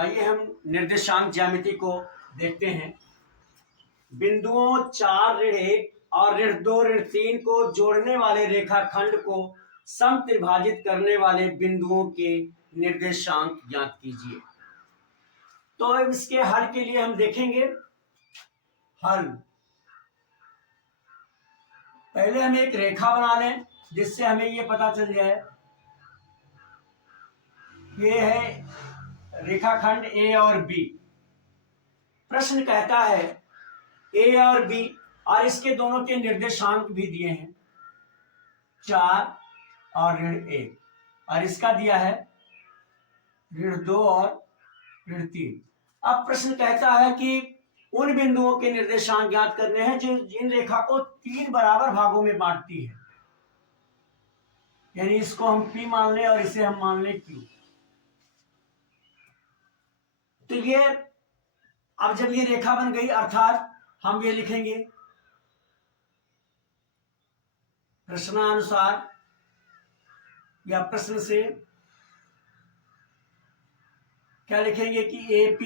तो आइए हम निर्देशांक ज्यामिति को देखते हैं। बिंदुओं 4 ऋण 1 और ऋण 2 ऋण 3 को जोड़ने वाले रेखाखंड को समत्रिभाजित करने वाले बिंदुओं के निर्देशांक ज्ञात कीजिए। तो अब इसके हल के लिए हम देखेंगे। हल, पहले हम एक रेखा बना लें जिससे हमें यह पता चल जाए। ये है रेखाखंड ए और बी। प्रश्न कहता है ए और बी, और इसके दोनों के निर्देशांक भी दिए हैं 4 और ऋण 1, और इसका दिया है ऋण 2 और ऋण 3। अब प्रश्न कहता है कि उन बिंदुओं के निर्देशांक ज्ञात करने हैं जो जिन रेखा को 3 बराबर भागों में बांटती है। यानी इसको हम P मान लें और इसे हम मान लें Q। तो ये अब जब ये रेखा बन गई, अर्थात हम ये लिखेंगे प्रश्नानुसार या प्रश्न से क्या लिखेंगे कि AP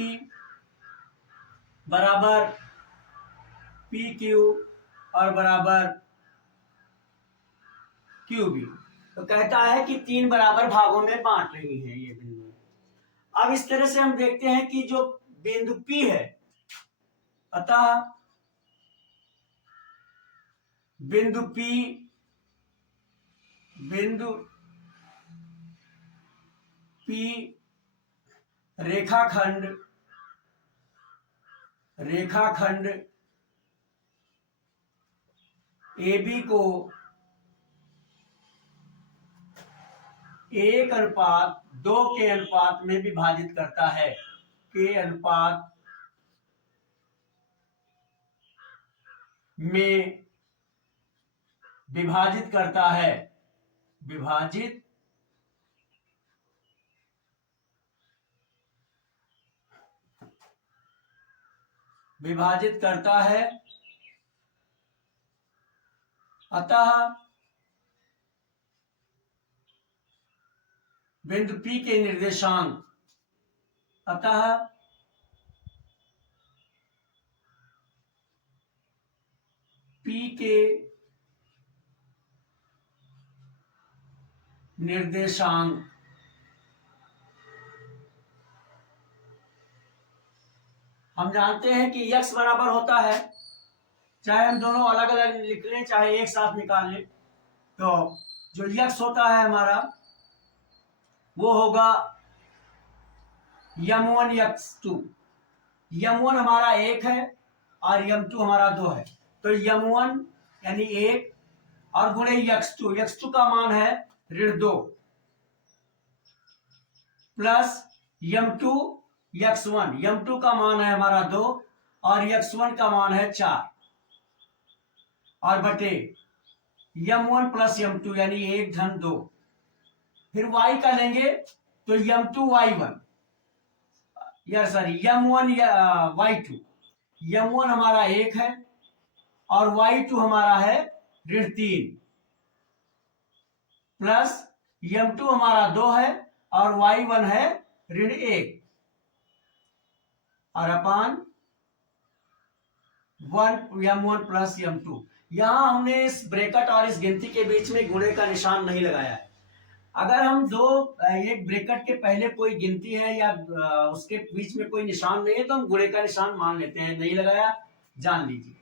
बराबर PQ और बराबर QB। तो कहता है कि 3 बराबर भागों में बांट रही है ये बिंदु। अब इस तरह से हम देखते हैं कि जो बिंदु P है, अतः बिंदु P रेखाखंड AB को 1:2 के अनुपात में विभाजित करता है। के अनुपात में विभाजित करता है। विभाजित करता है। अतः बिंदु P के निर्देशांक, P के निर्देशांक हम जानते हैं कि x बराबर होता है, चाहे हम दोनों अलग अलग लिख लें चाहे एक साथ निकाल लें, तो जो x होता है हमारा वो होगा m1 x2। m1 हमारा 1 है और m2 हमारा 2 है। तो m1 यानी 1 और गुणे x2 का मान है ऋण 2 प्लस m2 m2 का मान है हमारा 2 और x1 का मान है 4 और बटे m1 प्लस m2 यानी 1 धन 2। फिर y का लेंगे तो m2 y1 m1 y2। m1 हमारा 1 है और y2 हमारा है ऋण 3 प्लस m2 हमारा 2 है और y1 है ऋण 1 और अपान 1 m1 प्लस m2। यहां हमने इस ब्रैकेट और इस गिनती के बीच में गुणे का निशान नहीं लगाया है। अगर हम एक ब्रैकेट के पहले कोई गिनती है या उसके बीच में कोई निशान नहीं है तो हम गुणे का निशान मान लेते हैं। नहीं लगाया, जान लीजिए।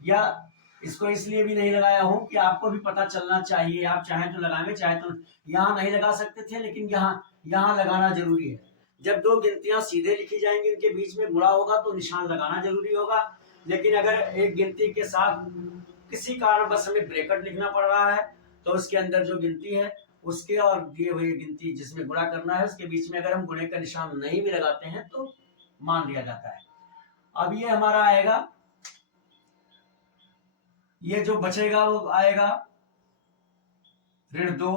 या इसको इसलिए भी नहीं लगाया हूं कि आपको भी पता चलना चाहिए। आप चाहे तो लगाएंगे, चाहे तो यहाँ नहीं लगा सकते थे, लेकिन यहाँ लगाना जरूरी है। जब दो गिनतियां सीधे लिखी जाएंगी, इनके बीच में गुणा होगा तो निशान लगाना जरूरी होगा। लेकिन अगर एक गिनती के साथ किसी कारणवश हमें ब्रैकेट लिखना पड़ रहा है तो उसके अंदर जो गिनती है उसके और दिए हुए गिनती जिसमें गुणा करना है उसके बीच में अगर हम गुणे का निशान नहीं भी लगाते हैं तो मान लिया जाता है। अब ये हमारा आएगा, ये जो बचेगा वो आएगा ऋण 2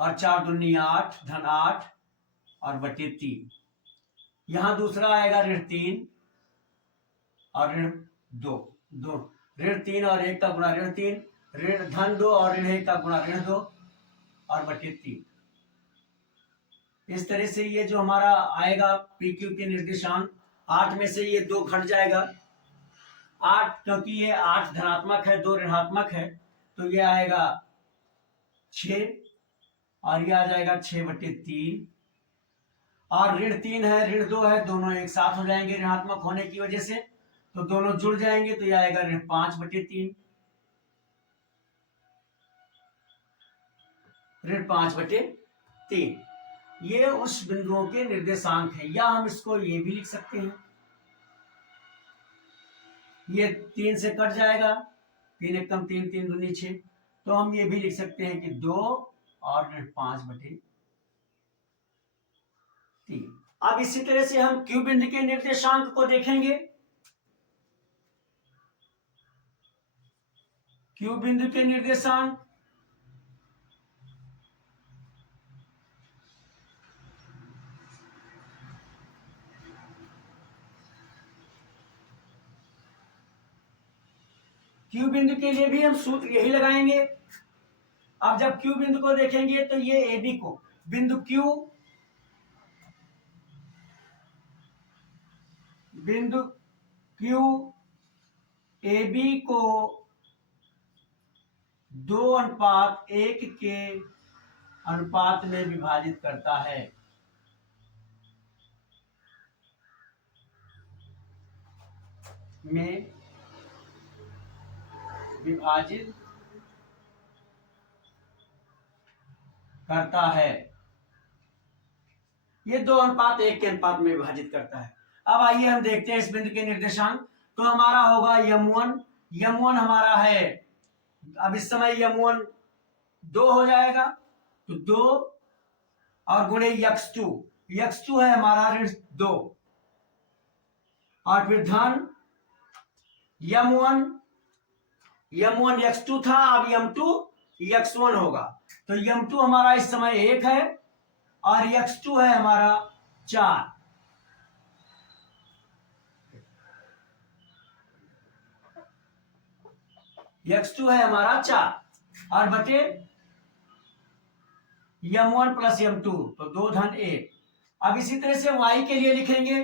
और 4 दूनी 8 धन 8 और बटे 3। यहां दूसरा आएगा ऋण 3 और ऋण 2 ऋण 3 और 1 का गुणा ऋण 3, ऋण धन 2 और ऋण 1 का गुणा ऋण 2 और बटे 3। इस तरह से ये जो हमारा आएगा पी क्यू के निर्देशांक, 8 में से ये 2 घट जाएगा, 8 क्योंकि ये 8 धनात्मक है 2 ऋणात्मक है, तो ये आएगा 6 और ये आ जाएगा 6/3, और ऋण 3 है ऋण 2 है, दोनों एक साथ हो जाएंगे ऋणात्मक होने की वजह से, तो दोनों जुड़ जाएंगे, तो ये आएगा ऋण 5/3, ऋण 5/3। ये उस बिंदुओं के निर्देशांक है, या हम इसको ये भी लिख सकते हैं, ये 3 से कट जाएगा, 3 एकम 3, 3 दूनी 6, तो हम ये भी लिख सकते हैं कि 2 और ऋण 5/3। अब इसी तरह से हम क्यू बिंदु के निर्देशांक को देखेंगे। क्यू बिंदु के निर्देशांक क्यू बिंदु के लिए भी हम सूत्र यही लगाएंगे। अब जब क्यू बिंदु को देखेंगे तो ये ए बी को, बिंदु क्यू ए बी को 2:1 के अनुपात में विभाजित करता है। ये 2:1 के अनुपात में विभाजित करता है। अब आइए हम देखते हैं इस बिंदु के निर्देशांक। तो हमारा होगा यम1 हमारा है, अब इस समय यम1 2 हो जाएगा, तो 2 और गुणे x2 है हमारा ऋण 2, और फिर धन यम1 x2 था, अब यम2 x1 होगा, तो यम2 हमारा इस समय 1 है और x2 है हमारा 4। x2 है हमारा 4 और बटे यम1 प्लस यम2, तो 2 धन 1। अब इसी तरह से y के लिए लिखेंगे,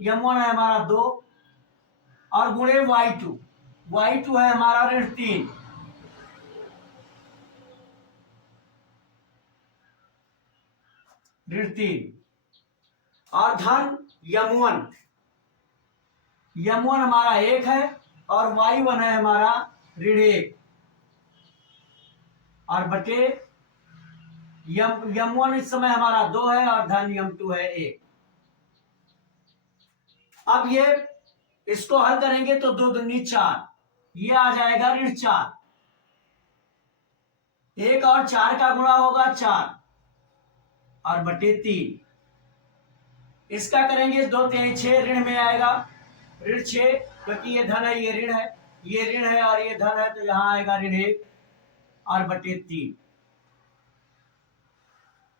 यम1 है हमारा 2 और गुणे y2 है हमारा ऋण 3, और धन यम1 हमारा 1 है और y1 है हमारा ऋण 1, और बटे यम1 इस समय हमारा 2 है और धन यम2 है 1। अब ये इसको हल करेंगे तो 2 दूनी 4, ये आ जाएगा ऋण 4, 1 और 4 का गुणा होगा 4 और बटे 3। इसका करेंगे 2 3 6, ऋण में आएगा ऋण 6, क्योंकि ये धन है ये ऋण है, ये ऋण है और ये धन है, तो यहां आएगा ऋण 1 और बटे 3।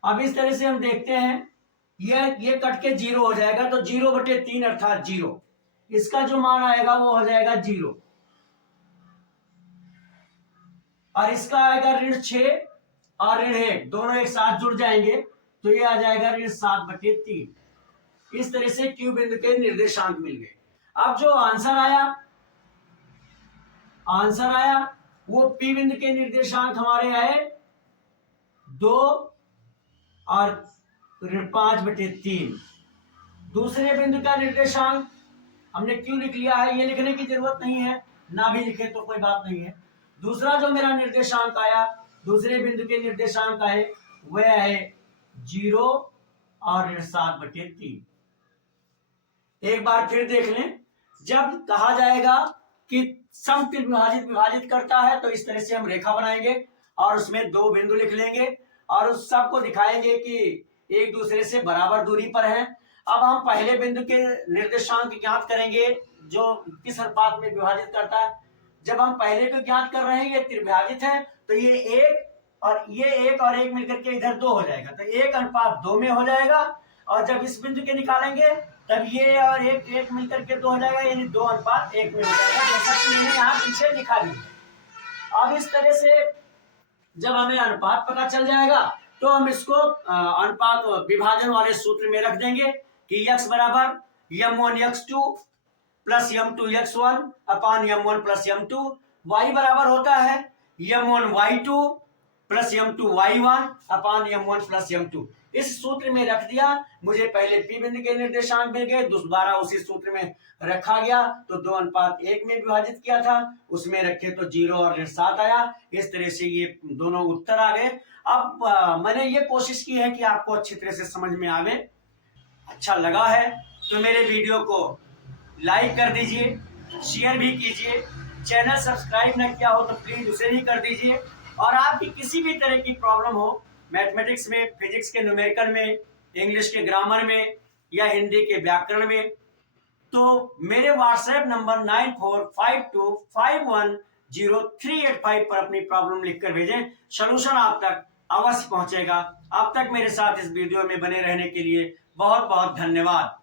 अब इस तरह से हम देखते हैं, ये कट के 0 हो जाएगा, तो 0/3 अर्थात 0, इसका जो मान आएगा वो हो जाएगा 0, और इसका आएगा ऋण 6 और ऋण 1, दोनों एक साथ जुड़ जाएंगे, तो ये आ जाएगा ऋण 7/3। इस तरह से क्यू बिंदु के निर्देशांक मिल गए। अब जो आंसर आया वो पी बिंदु के निर्देशांक हमारे आए 2 और ऋण 5/3। दूसरे बिंदु का निर्देशांक हमने क्यों लिख लिया है, ये लिखने की जरूरत नहीं है, ना भी लिखे तो कोई बात नहीं है। दूसरा जो मेरा निर्देशांक आया, दूसरे बिंदु के निर्देशांक आए, वह है 0 और ऋण 7/3। एक बार फिर देख लें, जब कहा जाएगा कि समत्रिभुज विभाजित करता है, तो इस तरह से हम रेखा बनाएंगे और उसमें 2 बिंदु लिख लेंगे और उस सबको दिखाएंगे कि एक दूसरे से बराबर दूरी पर हैं। अब हम पहले बिंदु के निर्देशांक ज्ञात करेंगे जो किस अनुपात में विभाजित करता है। जब हम पहले को ज्ञात कर रहे हैं, ये त्रिभाजित है, तो ये 1 और 1 मिलकर के इधर 2 हो जाएगा, तो 1:2 में हो जाएगा। और जब इस बिंदु के निकालेंगे तब ये और 1 मिलकर के 2 हो जाएगा, यानी 2:1 में हो जाएगा, जैसा कि मैंने यहाँ पीछे लिखा भी। अब इस तरह से जब हमें अनुपात पता चल जाएगा तो हम इसको अनुपात विभाजन वाले सूत्र में रख देंगे कि x बराबर m1 x2 plus m2 x1 अपान m1 प्लस m2, y बराबर होता है m1 y2 plus m2 y1 अपान m1 प्लस m2। इस सूत्र में रख दिया, मुझे पहले पी बिंदु के निर्देशांक मिल गए, दोबारा उसी सूत्र में रखा गया तो 2:1 में विभाजित किया था, उसमें रखे तो 0 और 7 आया। इस तरह से ये दोनों उत्तर आ गए। अब मैंने ये कोशिश की है कि आपको अच्छी तरह से समझ में आवे। अच्छा लगा है तो मेरे वीडियो को लाइक कर दीजिए, शेयर भी कीजिए, चैनल सब्सक्राइब न किया हो तो प्लीज उसे भी कर दीजिए। और आपकी किसी भी तरह की प्रॉब्लम हो मैथमेटिक्स में, फिजिक्स के न्यूमेरिकल में, इंग्लिश के ग्रामर में या हिंदी के व्याकरण में, तो मेरे व्हाट्सएप नंबर 9452510385 पर अपनी प्रॉब्लम लिखकर भेजें, सलूशन आप तक अवश्य पहुंचेगा। अब तक मेरे साथ इस वीडियो में बने रहने के लिए बहुत बहुत धन्यवाद।